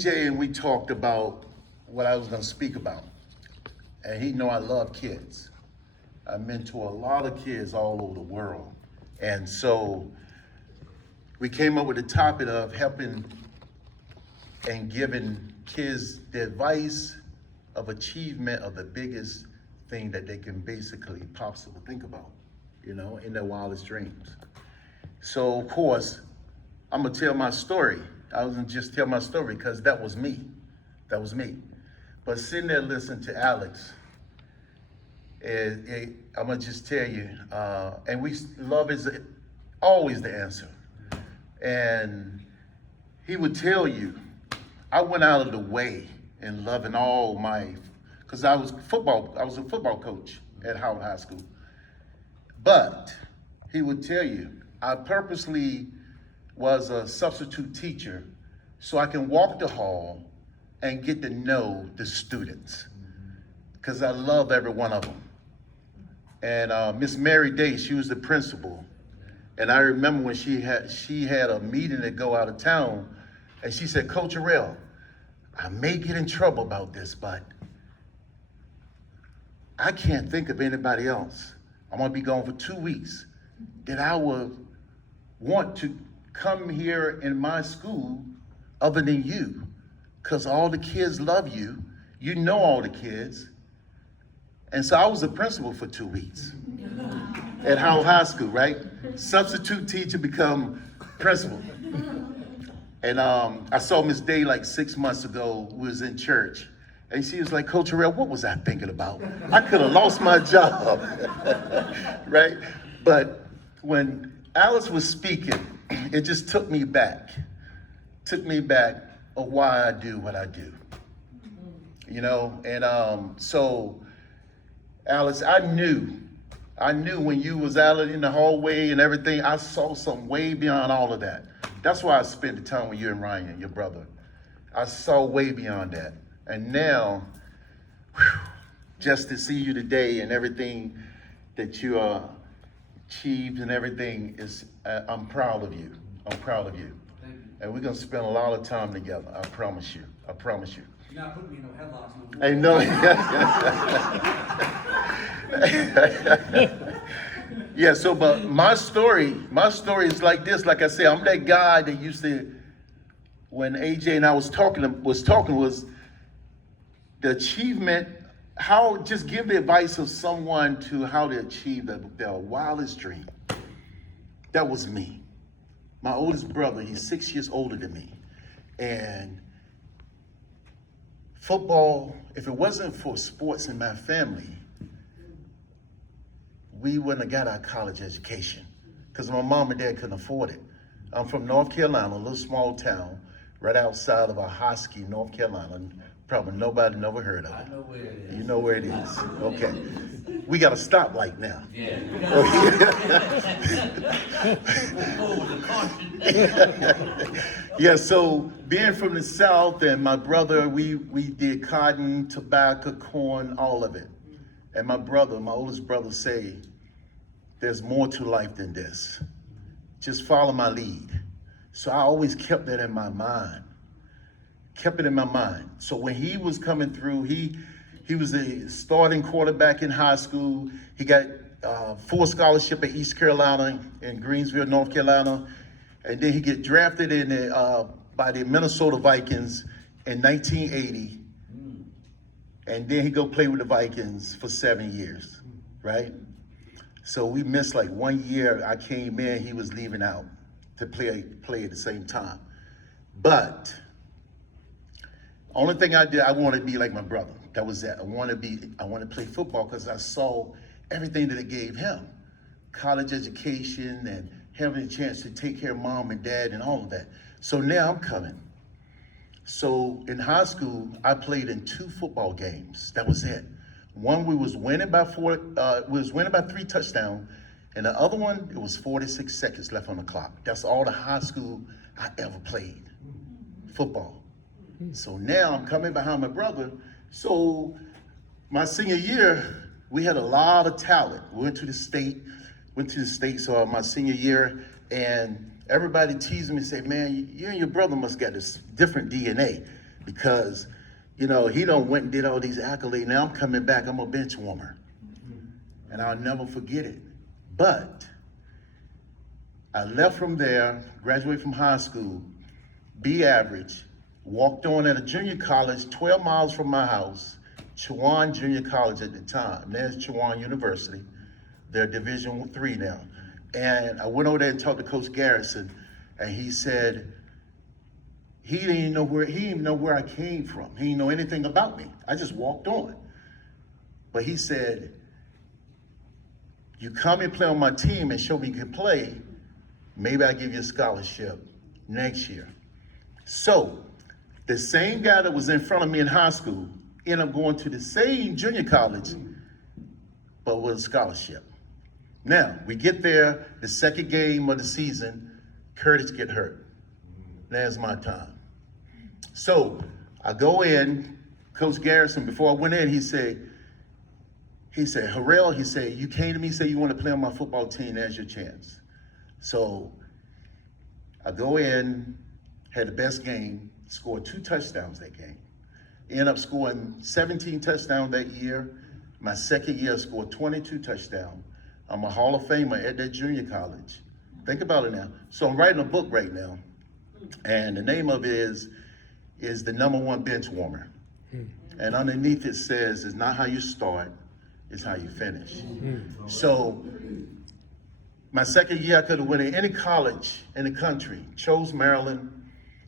Jay and we talked about what I was going to speak about. And he know I love kids. I mentor a lot of kids all over the world. And so we came up with the topic of helping and giving kids the advice of achievement of the biggest thing that they can basically possibly think about, in their wildest dreams. So of course, I'm gonna tell my story. I was gonna just tell my story because that was me. That was me. But sitting there listening to Alex, I'm gonna just tell you, love is always the answer. And he would tell you, I went out of the way in loving because I was a football coach at Howard High School. But he would tell you, I purposely was a substitute teacher so I can walk the hall and get to know the students, because I love every one of them. And Miss Mary Day, she was the principal. And I remember when she had a meeting to go out of town, and she said, Coach Harrell, I may get in trouble about this, but I can't think of anybody else. I'm gonna be gone for 2 weeks that I would want to come here in my school other than you, because all the kids love you. You know all the kids. And so I was a principal for 2 weeks at Howard High School, right? Substitute teacher become principal. And I saw Miss Day like 6 months ago. We was in church. And she was like, Coach Harrell, what was I thinking about? I could have lost my job, right? But when Alice was speaking, it just took me back of why I do what I do, And so Alice, I knew when you was out in the hallway and everything, I saw something way beyond all of that. That's why I spent the time with you and Ryan, your brother. I saw way beyond that. And now, just to see you today and everything that you achieved and everything I'm proud of you. I'm proud of you. Thank you. And we're gonna spend a lot of time together. I promise you. I promise you. You're not putting me in no headlocks no more. Yeah, so but my story is like this. Like I said, I'm that guy that used to, when AJ and I was talking was the achievement, just give the advice of someone to how to achieve their wildest dream. That was me. My oldest brother, he's 6 years older than me. And football, if it wasn't for sports in my family, we wouldn't have got our college education because my mom and dad couldn't afford it. I'm from North Carolina, a little small town right outside of Ahoskie, North Carolina. Probably nobody never heard of it. I know where it is. You know where it is. Okay. We got a stoplight now. Yeah. Yeah, so being from the South and my brother, we did cotton, tobacco, corn, all of it. And my oldest brother say, there's more to life than this. Just follow my lead. So I always kept that in my mind. So when he was coming through, he was a starting quarterback in high school. He got full scholarship at East Carolina in Greensville, North Carolina. And then he get drafted by the Minnesota Vikings in 1980. And then he go play with the Vikings for 7 years, right? So we missed like 1 year. I came in, he was leaving out to play at the same time. But only thing I did, I wanted to be like my brother. That was that. I want to play football because I saw everything that it gave him. College education and having a chance to take care of mom and dad and all of that. So now I'm coming. So in high school, I played in 2 football games. That was it. One, we was winning by 3 touchdowns. And the other one, it was 46 seconds left on the clock. That's all the high school I ever played, football. So now I'm coming behind my brother. So my senior year, we had a lot of talent. We went to the state so my senior year, and everybody teased me and said, man, you and your brother must got this different DNA. because, you know, he done went and did all these accolades. Now I'm coming back, I'm a bench warmer. And I'll never forget it. But I left from there, graduated from high school, B average, walked on at a junior college 12 miles from my house, Chowan Junior College at the time. There's Chowan University. They're Division III now. And I went over there and talked to Coach Garrison, and he said, he didn't even know where I came from. He didn't know anything about me. I just walked on. But he said, you come and play on my team and show me you can play, maybe I'll give you a scholarship next year. So the same guy that was in front of me in high school ended up going to the same junior college, but with a scholarship. Now, we get there, the second game of the season, Curtis get hurt. There's my time. So I go in, Coach Garrison, before I went in, he said, Harrell, he said, you came to me, said you want to play on my football team, there's your chance. So I go in, had the best game, scored 2 touchdowns that game. Ended up scoring 17 touchdowns that year. My second year, I scored 22 touchdowns. I'm a Hall of Famer at that junior college. Think about it now. So I'm writing a book right now, and the name of it is the #1 bench warmer. And underneath it says, it's not how you start, it's how you finish. So my second year, I could have went in any college in the country, chose Maryland,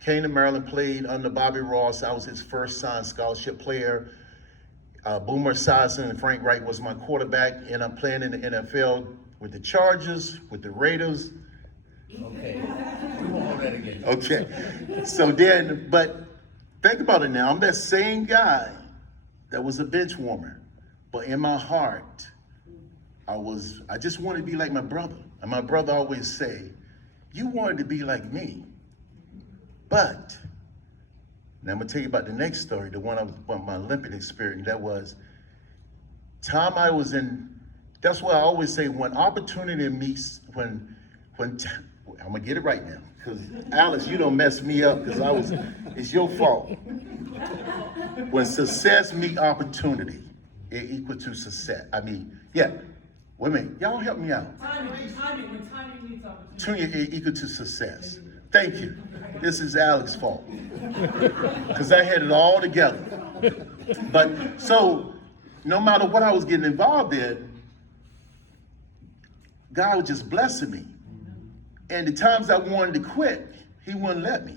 came to Maryland, played under Bobby Ross. I was his first signed scholarship player. Boomer Esiason and Frank Wright was my quarterback, and I'm playing in the NFL with the Chargers, with the Raiders. Okay, we won't hold that again. Okay, so then, but think about it now. I'm that same guy that was a bench warmer, but in my heart, I just wanted to be like my brother. And my brother always say, you wanted to be like me. But, now I'm gonna tell you about the next story, the one about my Olympian experience. That was, time I was in, that's why I always say when opportunity meets, when I'm gonna get it right now, because Alex, you don't mess me up, because it's your fault. When success meet opportunity, it equal to success. I mean, yeah, wait a minute, y'all help me out. Timing meets opportunity. Opportunity equal to success. Thank you. This is Alex's fault, because I had it all together. But so, no matter what I was getting involved in, God was just blessing me. And the times I wanted to quit, He wouldn't let me.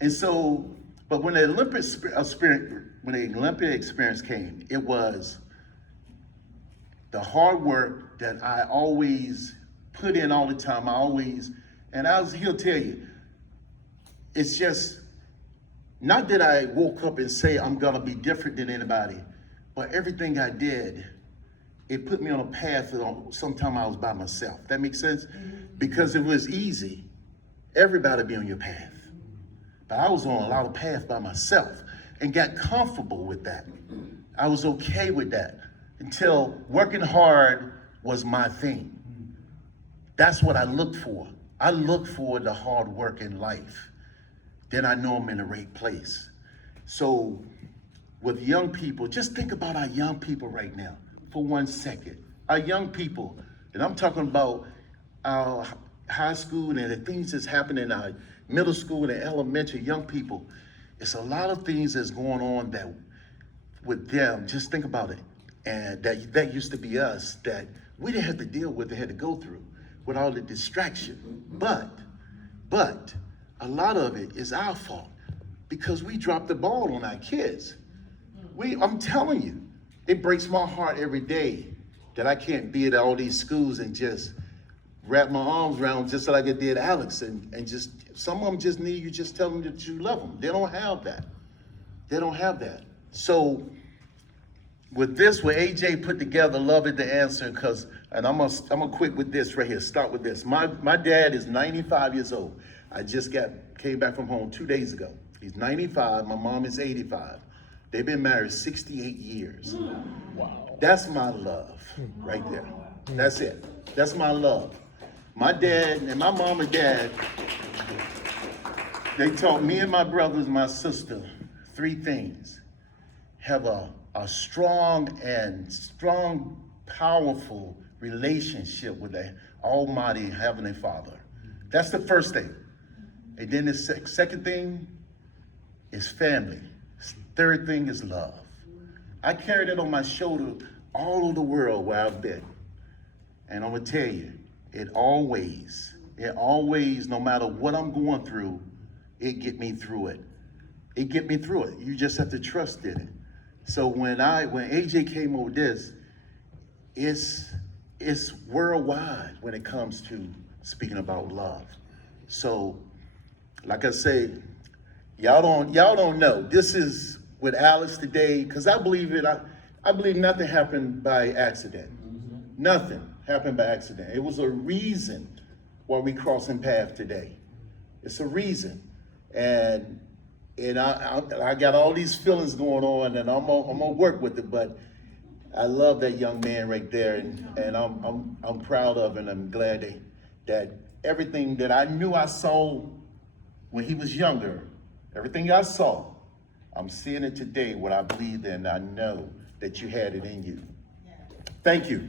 And so, but when the Olympic experience came, it was the hard work that I always put in all the time. He'll tell you, it's just, not that I woke up and say I'm gonna be different than anybody, but everything I did, it put me on a path that sometimes I was by myself. That makes sense? Because it was easy, everybody be on your path. But I was on a lot of paths by myself and got comfortable with that. I was okay with that until working hard was my thing. That's what I looked for. I look for the hard work in life. Then I know I'm in the right place. So with young people, just think about our young people right now for 1 second. Our young people, and I'm talking about our high school and the things that's happening in our middle school and elementary young people. It's a lot of things that's going on that with them, just think about it. And that used to be us, that we didn't have to deal with, they had to go through with all the distraction. But a lot of it is our fault because we dropped the ball on our kids. I'm telling you, it breaks my heart every day that I can't be at all these schools and just wrap my arms around them just like I did Alex, and just, some of them just need you just tell them that you love them. They don't have that. They don't have that. So with this, what AJ put together, love it, the answer, because, and I'm gonna quit with this right here, start with this. My dad is 95 years old. I just came back from home 2 days ago. He's 95, my mom is 85. They've been married 68 years. Wow. That's my love right there. That's it. That's my love. My dad and my mom and dad, They taught me and my brothers, my sister, three things. Have a strong, powerful relationship with the Almighty Heavenly Father. That's the first thing. And then the second thing is family. Third thing is love. I carried it on my shoulder all over the world where I've been. And I'm gonna tell you, it always, no matter what I'm going through, it get me through it. It get me through it. You just have to trust in it. So when AJ came over this, it's worldwide when it comes to speaking about love. So, like I say, y'all don't know. This is with Alice today, because I believe it. I believe nothing happened by accident. Nothing happened by accident. It was a reason why we crossing paths today. It's a reason, and I got all these feelings going on, and I'm gonna work with it. But I love that young man right there, and I'm proud of, and I'm glad that everything that I knew I saw when he was younger, everything I saw, I'm seeing it today. What I believed in, I know that you had it in you. Thank you.